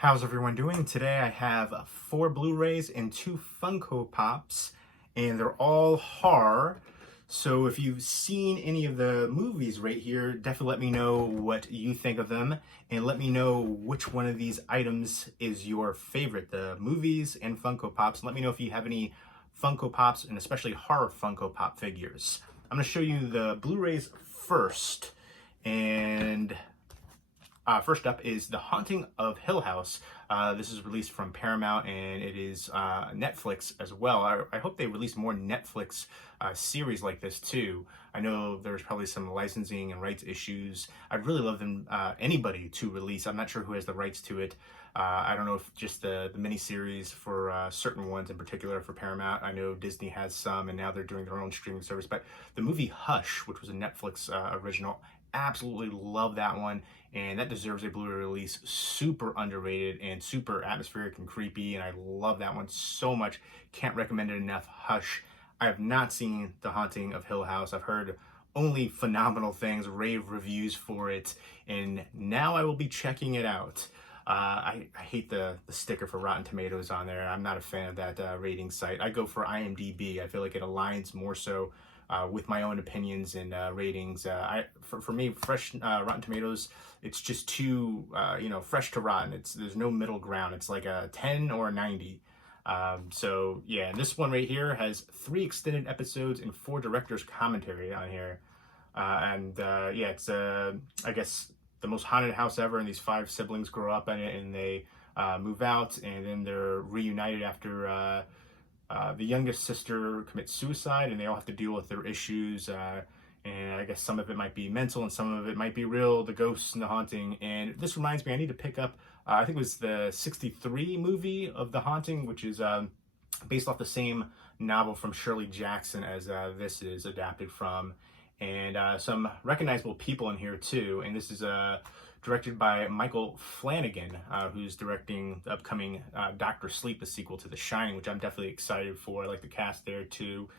How's everyone doing? Today I have 4 Blu-rays and 2 Funko Pops, and they're all horror. So if you've seen any of the movies right here, definitely let me know what you think of them, and let me know which one of these items is your favorite, the movies and Funko Pops. Let me know if you have any Funko Pops, and especially horror Funko Pop figures. I'm going to show you the Blu-rays first, and first up is The Haunting of Hill House. This is released from Paramount, and it is Netflix as well. I hope they release more Netflix series like this too. I know there's probably some licensing and rights issues. I'd really love them, anybody to release. I'm not sure who has the rights to it. I don't know if just the miniseries for certain ones in particular for Paramount. I know Disney has some, and now they're doing their own streaming service. But the movie Hush, which was a Netflix original, absolutely love that one, and that deserves a Blu-ray release. Super underrated and super atmospheric and creepy, and I love that one so much. Can't recommend it enough. Hush. I have not seen The Haunting of Hill House. I've heard only phenomenal things, rave reviews for it, and now I will be checking it out. I hate the sticker for Rotten Tomatoes on there. I'm not a fan of that rating site. I go for IMDb. I feel like it aligns more so with my own opinions and ratings. For me, fresh Rotten Tomatoes, it's just too fresh to rotten. There's no middle ground. It's like a 10 or a 90. So yeah, this one right here has 3 extended episodes and 4 directors commentary on here. Yeah, it's I guess the most haunted house ever, and these 5 siblings grow up in it, and they move out, and then they're reunited after the youngest sister commits suicide, and they all have to deal with their issues. And I guess some of it might be mental, and some of it might be real, the ghosts and the haunting. And this reminds me, I need to pick up, I think it was the 63 movie of The Haunting, which is based off the same novel from Shirley Jackson as this is adapted from. And some recognizable people in here too. And this is directed by Michael Flanagan, who's directing the upcoming Doctor Sleep, the sequel to The Shining, which I'm definitely excited for. I like the cast there too.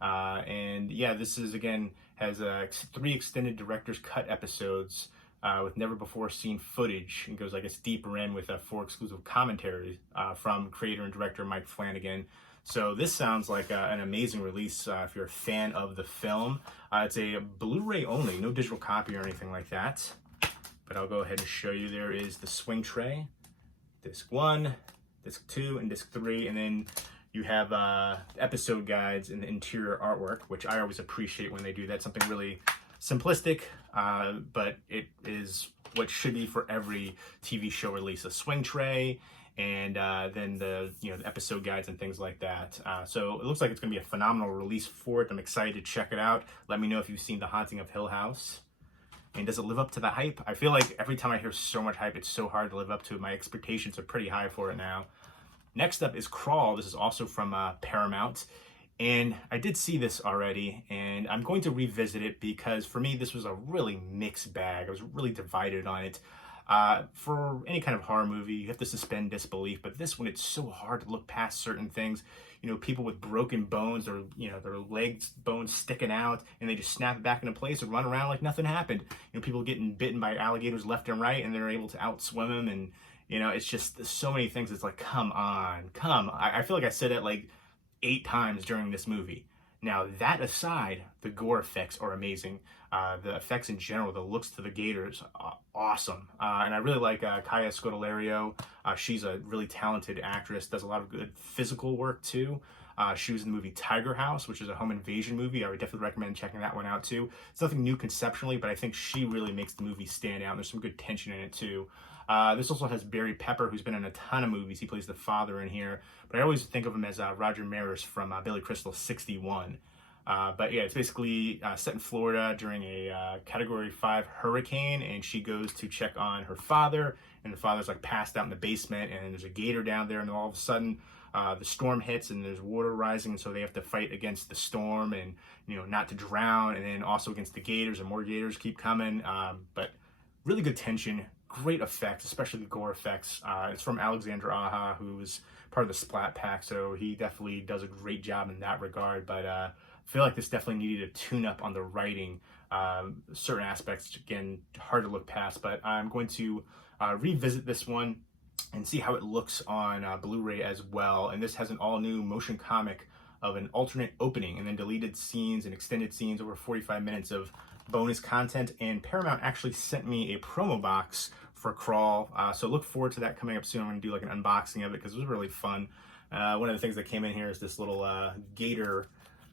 And yeah, this is again has 3 extended director's cut episodes with never before seen footage, and goes, I guess, deeper in with 4 exclusive commentaries from creator and director Mike Flanagan. So this sounds like an amazing release if you're a fan of the film. It's a Blu-ray only, no digital copy or anything like that. But I'll go ahead and show you. There is the swing tray, disc 1, disc 2, and disc 3, and then you have episode guides and the interior artwork, which I always appreciate when they do that. Something really simplistic, but it is what should be for every TV show release: a swing tray, and then the the episode guides and things like that. So it looks like it's going to be a phenomenal release for it. I'm excited to check it out. Let me know if you've seen The Haunting of Hill House. And does it live up to the hype? I feel like every time I hear so much hype, it's so hard to live up to it. My expectations are pretty high for it now. Next up is Crawl. This is also from Paramount. And I did see this already, and I'm going to revisit it because for me, this was a really mixed bag. I was really divided on it. For any kind of horror movie, you have to suspend disbelief, but this one, it's so hard to look past certain things. People with broken bones, or their legs, bones sticking out, and they just snap it back into place and run around like nothing happened. People getting bitten by alligators left and right, and they're able to outswim them, and it's just so many things. It's like, come on. I feel like I said it like 8 times during this movie. Now, that aside, the gore effects are amazing. The effects in general, the looks to the gators, awesome. And I really like Kaya Scodelario. She's a really talented actress, does a lot of good physical work too. She was in the movie Tiger House, which is a home invasion movie. I would definitely recommend checking that one out too. It's nothing new conceptually, but I think she really makes the movie stand out. And there's some good tension in it too. This also has Barry Pepper, who's been in a ton of movies. He plays the father in here, but I always think of him as Roger Maris from Billy Crystal 61. But yeah, it's basically set in Florida during a Category 5 hurricane, and she goes to check on her father, and the father's like passed out in the basement, and there's a gator down there, and all of a sudden the storm hits, and there's water rising, and so they have to fight against the storm and not to drown, and then also against the gators, and more gators keep coming. But really good tension. Great effects, especially the gore effects. It's from Alexander Aja, who's part of the Splat Pack, so he definitely does a great job in that regard. But I feel like this definitely needed a tune-up on the writing. Certain aspects, again, hard to look past, but I'm going to revisit this one and see how it looks on Blu-ray as well. And this has an all-new motion comic of an alternate opening and then deleted scenes and extended scenes, over 45 minutes of bonus content. And Paramount actually sent me a promo box for Crawl, so look forward to that coming up soon. I'm going to do like an unboxing of it because it was really fun. One of the things that came in here is this little gator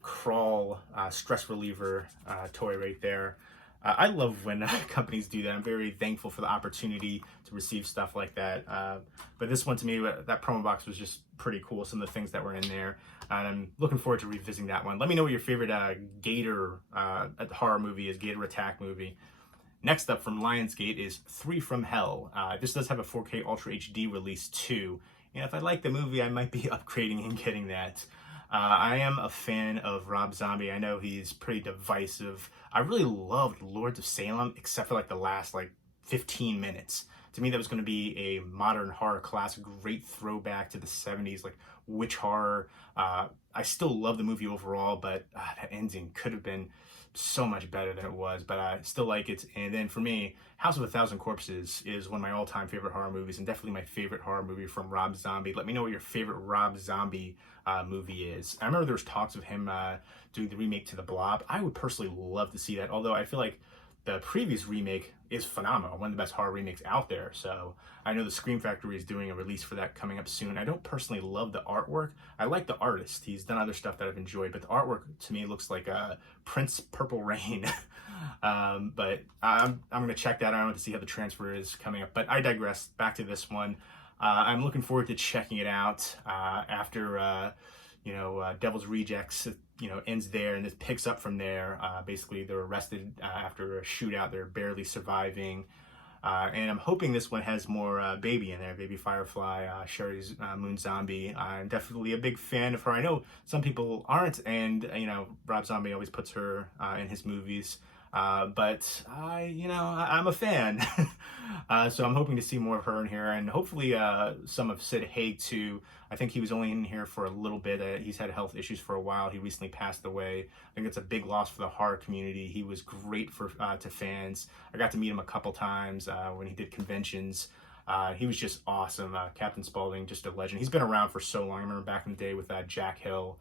Crawl stress reliever toy right there. I love when companies do that. I'm very thankful for the opportunity to receive stuff like that. But this one, to me, that promo box was just pretty cool. Some of the things that were in there. And I'm looking forward to revisiting that one. Let me know what your favorite Gator horror movie is, Gator Attack movie. Next up from Lionsgate is 3 from Hell. This does have a 4K Ultra HD release too. And if I like the movie, I might be upgrading and getting that. I am a fan of Rob Zombie. I know he's pretty divisive. I really loved Lords of Salem, except for like the last 15 minutes. To me, that was going to be a modern horror classic, great throwback to the 70s, like witch horror. I still love the movie overall, but that ending could have been so much better than it was, but I still like it. And then for me, House of a Thousand Corpses is one of my all-time favorite horror movies, and definitely my favorite horror movie from Rob Zombie. Let me know what your favorite Rob Zombie movie is. I remember there was talks of him doing the remake to The Blob. I would personally love to see that, although I feel like the previous remake is phenomenal, one of the best horror remakes out there. So I know the Scream Factory is doing a release for that coming up soon. I don't personally love the artwork. I like the artist. He's done other stuff that I've enjoyed, but the artwork to me looks like Prince Purple Rain. But I'm going to check that out to see how the transfer is coming up. But I digress. Back to this one. I'm looking forward to checking it out after Devil's Rejects ends there, and this picks up from there. Basically, they're arrested after a shootout. They're barely surviving. And I'm hoping this one has more Baby in there, Baby Firefly, Sherry's Moon Zombie. I'm definitely a big fan of her. I know some people aren't, and Rob Zombie always puts her in his movies. But I'm a fan. So I'm hoping to see more of her in here, and hopefully some of Sid Haig too. I think he was only in here for a little bit. He's had health issues for a while. He recently passed away. I think it's a big loss for the horror community. He was great to fans. I got to meet him a couple times when he did conventions. He was just awesome. Captain Spaulding, just a legend. He's been around for so long. I remember back in the day with Jack Hill.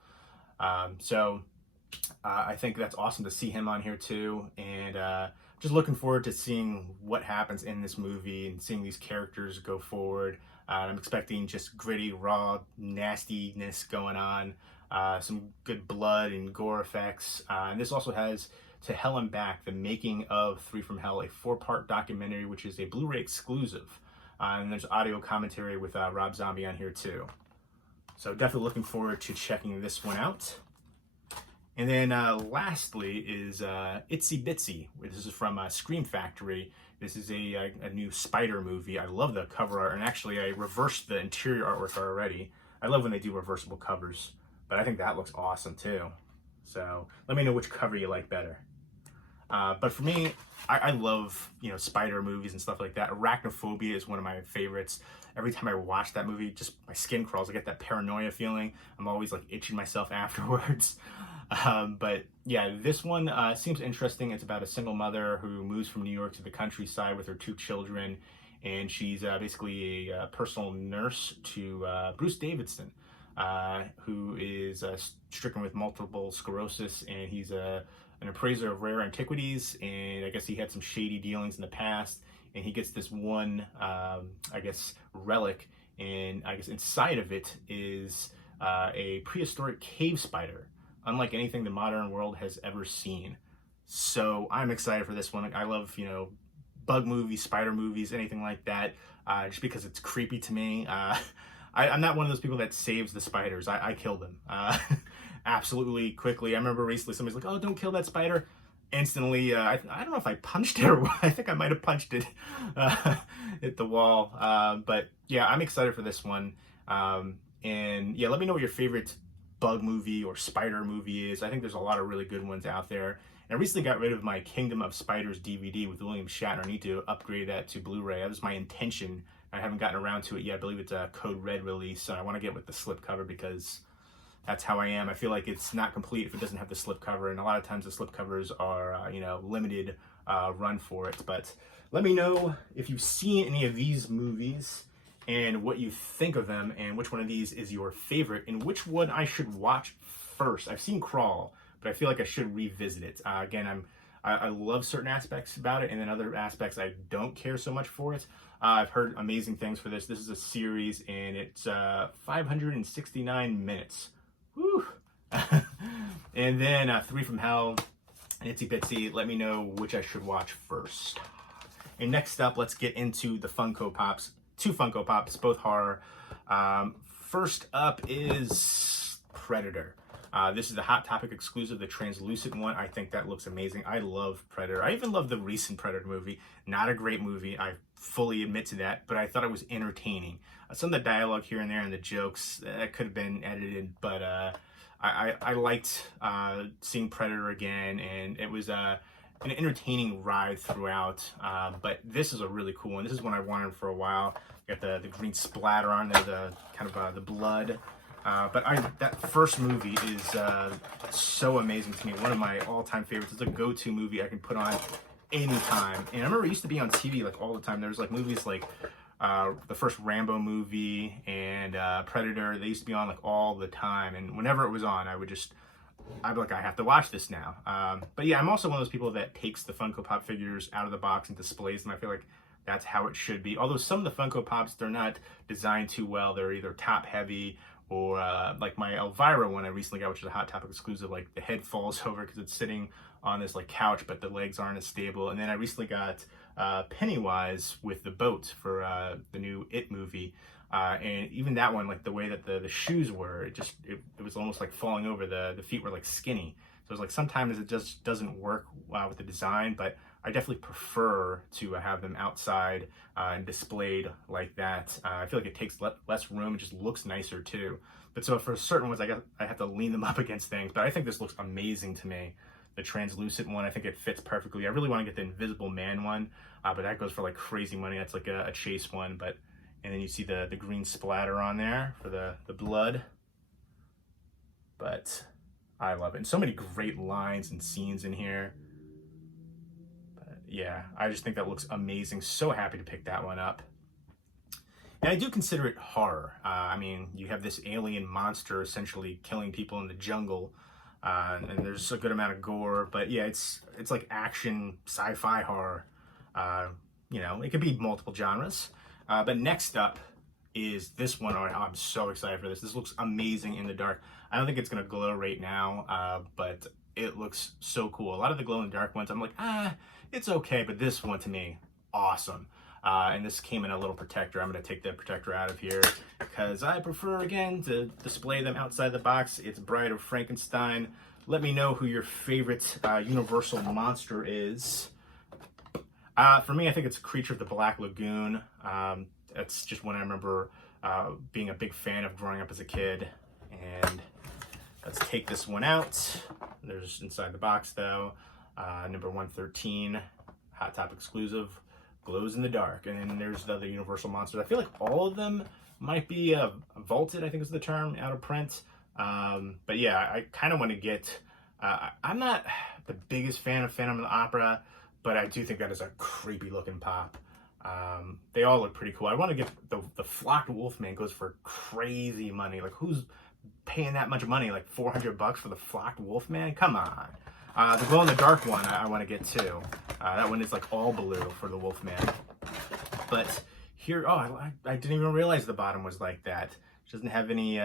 I think that's awesome to see him on here too, and just looking forward to seeing what happens in this movie and seeing these characters go forward. I'm expecting just gritty, raw nastiness going on, some good blood and gore effects. And this also has To Hell and Back, the making of 3 from Hell, a 4-part documentary, which is a Blu-ray exclusive. And there's audio commentary with Rob Zombie on here too. So definitely looking forward to checking this one out. And then lastly is Itsy Bitsy. This is from Scream Factory. This is a new spider movie. I love the cover art, and actually I reversed the interior artwork already. I love when they do reversible covers, but I think that looks awesome too. So let me know which cover you like better. But for me, I love spider movies and stuff like that. Arachnophobia is one of my favorites. Every time I watch that movie, just my skin crawls. I get that paranoia feeling. I'm always itching myself afterwards. But yeah, this one seems interesting. It's about a single mother who moves from New York to the countryside with her 2 children, and she's basically a personal nurse to Bruce Davidson, who is stricken with multiple sclerosis, and he's an appraiser of rare antiquities, and I guess he had some shady dealings in the past, and he gets this one, relic, and I guess inside of it is a prehistoric cave spider, unlike anything the modern world has ever seen. So I'm excited for this one. I love, bug movies, spider movies, anything like that, just because it's creepy to me. I'm not one of those people that saves the spiders. I kill them absolutely quickly. I remember recently somebody's like, oh, don't kill that spider. Instantly, I don't know if I punched it or I think I might have punched it at the wall. But yeah, I'm excited for this one. And yeah, let me know what your favorite bug movie or spider movie is. I think there's a lot of really good ones out there. And I recently got rid of my Kingdom of Spiders DVD with William Shatner. I need to upgrade that to Blu-ray. That was my intention. I haven't gotten around to it yet. I believe it's a Code Red release, so I want to get with the slipcover because that's how I am. I feel like it's not complete if it doesn't have the slipcover, and a lot of times the slipcovers are, limited run for it. But let me know if you've seen any of these movies and what you think of them, and which one of these is your favorite, and which one I should watch first. I've seen Crawl, but I feel like I should revisit it. Again, I love certain aspects about it, and then other aspects I don't care so much for it. I've heard amazing things for this. This is a series, and it's 569 minutes. Woo! And then Three from Hell, and Itsy Bitsy. Let me know which I should watch first. And next up, let's get into the Funko Pops. 2 Funko Pops, both horror. First up is Predator. This is the Hot Topic exclusive, the translucent one. I think that looks amazing. I love Predator. I even love the recent Predator movie. Not a great movie, I fully admit to that, but I thought it was entertaining. Some of the dialogue here and there and the jokes, that could have been edited, but I liked seeing Predator again, and it was an entertaining ride throughout. But this is a really cool one. This is one I wanted for a while. Got the green splatter on there, the kind of the blood. But that first movie is so amazing to me. One of my all-time favorites. It's a go-to movie I can put on anytime. And I remember it used to be on TV like all the time. There's like movies like the first Rambo movie and Predator. They used to be on like all the time. And whenever it was on, I'd be like, I have to watch this now. But yeah, I'm also one of those people that takes the Funko Pop figures out of the box and displays them. I feel like that's how it should be. Although some of the Funko Pops, they're not designed too well. They're either top heavy or like my Elvira one I recently got, which is a Hot Topic exclusive, like the head falls over because it's sitting on this like couch, but the legs aren't as stable. And then I recently got Pennywise with the boat for the new It movie. And even that one, like the way that the shoes were, it was almost like falling over. The feet were like skinny. So it's like sometimes it just doesn't work with the design, but I definitely prefer to have them outside and displayed like that. I feel like it takes less room. It just looks nicer too. But so for certain ones, I have to lean them up against things. But I think this looks amazing to me. The translucent one, I think it fits perfectly. I really want to get the Invisible Man one, but that goes for like crazy money. That's like a chase one. And then you see the green splatter on there for the blood. But I love it. And so many great lines and scenes in here. Yeah, I just think that looks amazing. So happy to pick that one up. And I do consider it horror. I mean, you have this alien monster essentially killing people in the jungle, and there's a good amount of gore. But yeah, it's like action, sci-fi horror. You know, it could be multiple genres. But next up is this one. Oh, I'm so excited for this. This looks amazing in the dark. I don't think it's gonna glow right now, but it looks so cool. A lot of the glow-in-the-dark ones, I'm like, it's okay, but this one to me, awesome. And this came in a little protector. I'm going to take the protector out of here because I prefer, again, to display them outside the box. It's Bride of Frankenstein. Let me know who your favorite Universal monster is. For me, I think it's Creature of the Black Lagoon. That's just one I remember being a big fan of growing up as a kid. And let's take this one out. There's inside the box, though. Number 113, Hot Topic exclusive, glows in the dark. And then there's the other Universal monsters. I feel like all of them might be vaulted, I think is the term, out of print. But yeah, I kind of want to get, I'm not the biggest fan of Phantom of the Opera, but I do think that is a creepy looking pop. They all look pretty cool. I want to get the Flocked Wolfman. Goes for crazy money. Like, who's paying that much money? Like $400 for the Flocked Wolfman? Come on. The glow in the dark one I want to get too. That one is like all blue for the Wolfman. But here, I didn't even realize the bottom was like that. She doesn't have any,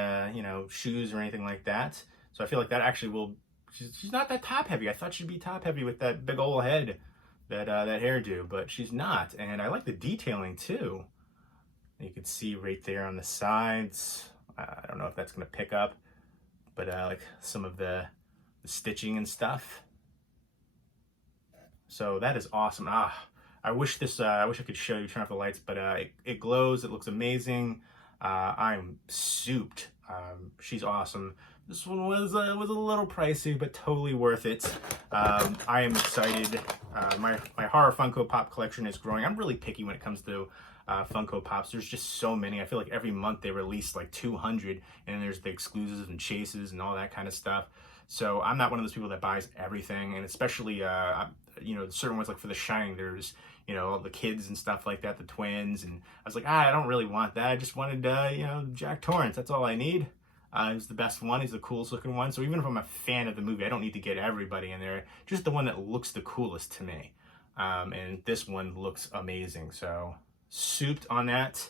shoes or anything like that. So I feel like that actually will. She's not that top heavy. I thought she'd be top heavy with that big old head, that hairdo, but she's not. And I like the detailing too. You can see right there on the sides. I don't know if that's gonna pick up, but like some of the stitching and stuff. So that is awesome. I wish I could show you, turn off the lights, but it glows. It looks amazing. I'm souped. She's awesome. This one was a little pricey, but totally worth it. I am excited. My horror Funko Pop collection is growing. I'm really picky when it comes to Funko Pops. There's just so many. I feel like every month they release like 200, and then there's the exclusives and chases and all that kind of stuff. So I'm not one of those people that buys everything, and especially certain ones like for The Shining, there's you know, all the kids and stuff like that, the twins. And I was like, I don't really want that. I just wanted, you know, Jack Torrance. That's all I need. He's the best one. He's the coolest looking one. So even if I'm a fan of the movie, I don't need to get everybody in there. Just the one that looks the coolest to me. And this one looks amazing. So souped on that.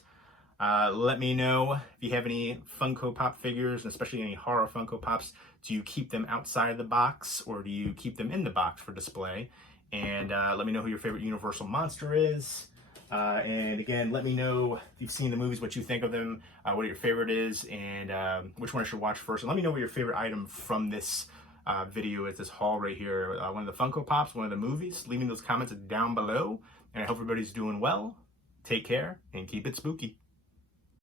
Let me know if you have any Funko Pop figures, and especially any horror Funko Pops. Do you keep them outside of the box, or do you keep them in the box for display? And let me know who your favorite Universal monster is. And again, let me know if you've seen the movies, what you think of them, what your favorite is, and which one I should watch first. And let me know what your favorite item from this video is, this haul right here. One of the Funko Pops, one of the movies. Leave me those comments down below. And I hope everybody's doing well. Take care and keep it spooky.